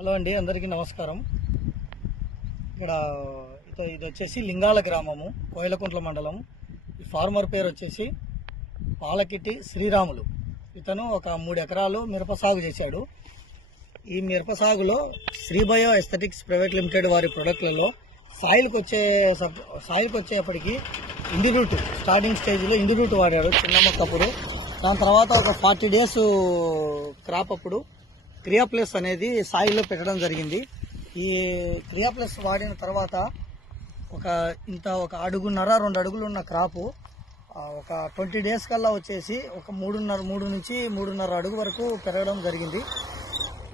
Hello అండి, అందరికీ నమస్కారం. ఇక్కడ ఇది వచ్చేసి లింగాల గ్రామము, కోయిలకుంట్ల మండలం. ఈ ఫార్మర్ పేరు వచ్చేసి పాలకిట్టి శ్రీరాములు. ఇతను ఒక 3 ఎకరాలు మిరప సాగు చేశాడు. ఈ మిరప సాగులో శ్రీబయో ఎస్థెటిక్స్ ప్రైవేట్ లిమిటెడ్ వారి ప్రొడక్ట్లలో సాయిల్కి వచ్చేప్పటికి ఇండిరూట్ స్టార్టింగ్ స్టేజ్లో ఇండిరూట్ వాడాడు చిన్న మొక్కప్పుడు. దాని తర్వాత ఒక 40 డేస్ క్రాప్ అప్పుడు క్రియా ప్లస్ అనేది సాయిల్లో పెట్టడం జరిగింది. ఈ క్రియా ప్లస్ వాడిన తర్వాత ఒక 1.5-2 అడుగులు ఉన్న క్రాపు ఒక 20 డేస్ కల్లా వచ్చేసి ఒక 3 నుంచి 3.5 అడుగు వరకు పెరగడం జరిగింది.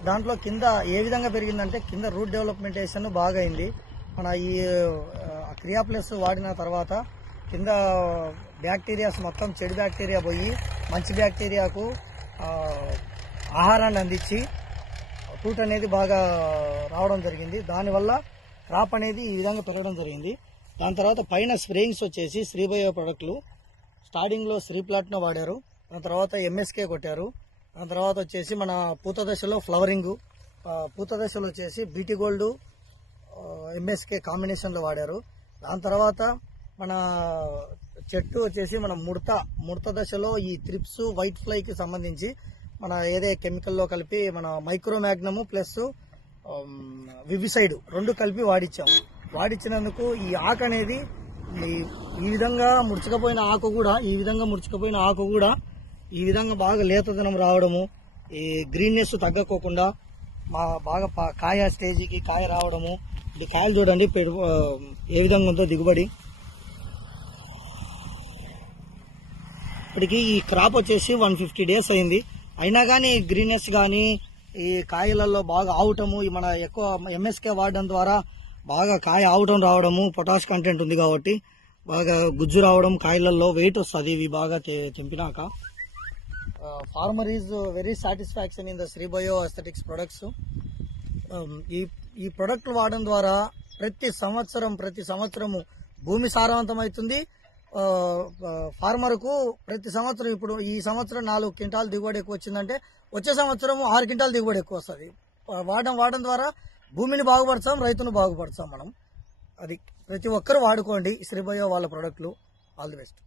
దాంట్లో కింద ఏ విధంగా పెరిగిందంటే కింద రూట్ డెవలప్మెంటేషన్ బాగా అయింది. మన ఈ క్రియా ప్లస్ వాడిన తర్వాత కింద బ్యాక్టీరియాస్ మొత్తం చెడు బ్యాక్టీరియా పోయి మంచి బ్యాక్టీరియాకు ఆహారాన్ని అందించి ఫ్రూట్ అనేది బాగా రావడం జరిగింది. దానివల్ల క్రాప్ అనేది ఈ విధంగా పెరగడం జరిగింది. దాని తర్వాత పైన స్ప్రేయింగ్స్ వచ్చేసి శ్రీబయో ప్రొడక్ట్లు స్టార్టింగ్లో శ్రీ ప్లాట్ను వాడారు. దాని తర్వాత ఎంఎస్కే కొట్టారు. దాని తర్వాత వచ్చేసి మన పూత దశలో ఫ్లవరింగ్, పూత దశలో వచ్చేసి బీటీ గోల్డ్ ఎంఎస్కే కాంబినేషన్లో వాడారు. దాని తర్వాత మన చెట్టు వచ్చేసి మన ముడత దశలో ఈ త్రిప్స్ వైట్ ఫ్లైకి సంబంధించి మన ఏదే కెమికల్లో కలిపి మన మైక్రోమాగ్నము ప్లస్ వివిసైడ్ 2 కలిపి వాడిచ్చాము. వాడిచ్చినందుకు ఈ ఆకు అనేది ఈ విధంగా ముడుచుకపోయిన ఆకు కూడా ఈ విధంగా బాగా లేతదనం రావడము, ఈ గ్రీన్నెస్ తగ్గకోకుండా బాగా కాయ స్టేజీకి కాయ రావడము. ఇది కాయలు చూడండి ఏ విధంగా ఉందో దిగుబడి. ఇప్పటికి ఈ క్రాప్ వచ్చేసి 150 డేస్ అయింది. అయినా కానీ గ్రీన్నెస్ కానీ ఈ కాయలలో బాగా ఆవటము, మన ఎక్కువ ఎంఎస్కే వాడడం ద్వారా బాగా కాయ ఆవటం రావడము, పొటాష్ కంటెంట్ ఉంది కాబట్టి బాగా గుజ్జు రావడం, కాయలలో వెయిట్ వస్తుంది ఇవి బాగా తెంపినాక. Farmer is very satisfaction in the Sri Bio aesthetics products. ఈ ప్రొడక్ట్ వాడడం ద్వారా ప్రతి సంవత్సరము భూమి సారవంతం అవుతుంది. ఫార్మర్కు ప్రతి సంవత్సరం ఇప్పుడు ఈ సంవత్సరం 4 క్వింటాల్ దిగుబడి ఎక్కువ వచ్చిందంటే వచ్చే సంవత్సరం 6 క్వింటాల్ దిగుబడి ఎక్కువ వస్తుంది. వాడడం ద్వారా భూమిని బాగుపరచాం, రైతును బాగుపరచాం మనం. అది ప్రతి ఒక్కరు వాడుకోండి శ్రీబయో వాళ్ళ ప్రొడక్ట్లు. All the best.